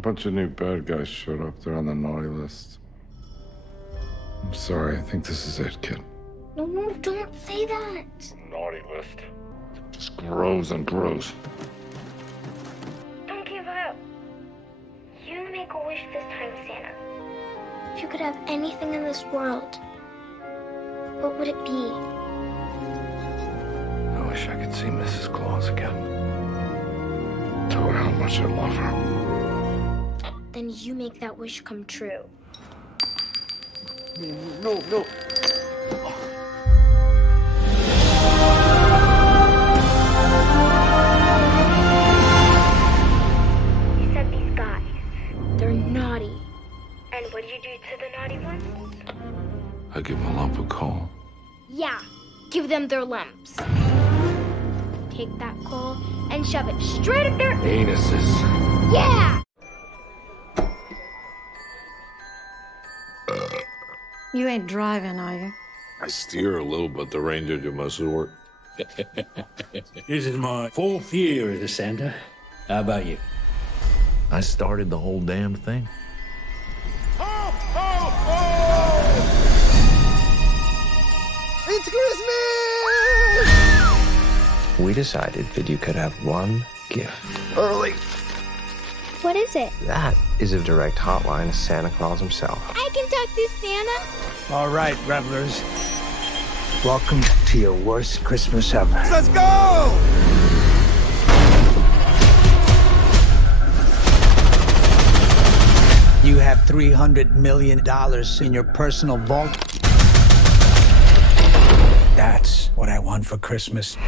A bunch of new bad guys showed up. They're on the naughty list. I'm sorry. I think this is it, kid. No, don't say that. Naughty list. Just grows and grows. Don't give up. You make a wish this time, Santa. If you could have anything in this world, what would it be? I wish I could see Mrs. Claus again. Tell her how much I love her. Then you make that wish come true. No. You said these guys, they're naughty. And what do you do to the naughty ones? I give them a lump of coal. Yeah, give them their lumps. Take that coal and shove it straight up their Anuses. Yeah! You ain't driving, are you? I steer a little, but the ranger do most of the work. This is my 4th year as a Santa. How about you? I started the whole damn thing. It's Christmas! We decided that you could have one gift. Early. What is it? That is a direct hotline to Santa Claus himself. I can talk to Santa. All right, revelers. Welcome to your worst Christmas ever. Let's go! You have $300 million in your personal vault. That's what I want for Christmas.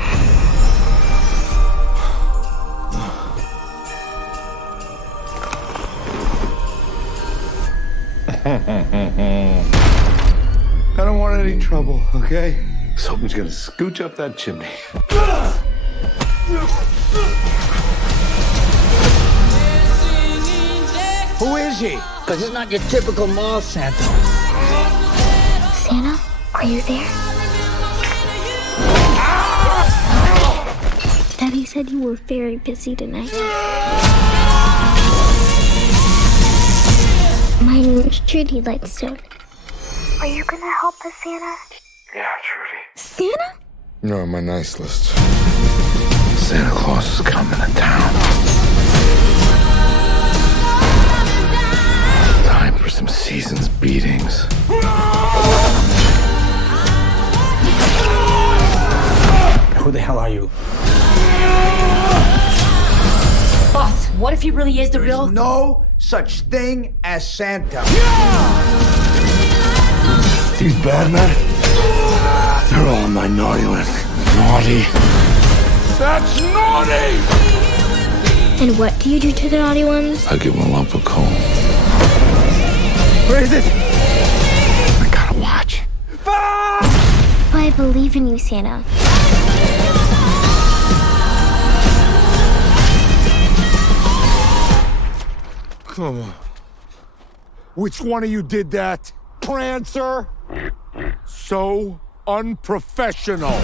I don't want any trouble, okay? Something's gonna scooch up that chimney. Who is he? Because he's not your typical mall Santa. Santa, are you there? Daddy said you were very busy tonight. My name's Trudy Lightstone. Are you gonna help us, Santa? Yeah, Trudy. Santa? You're on my nice list. Santa Claus is coming to town. Time for some season's beatings. Who the hell are you? Boss, what if he really is the real? No such thing as Santa. These bad men, they're all on my naughty list. Naughty. That's naughty! And what do you do to the naughty ones? I give them a lump of coal. Where is it? I gotta watch. But I believe in you, Santa. Come on. Which one of you did that? Prancer? So unprofessional.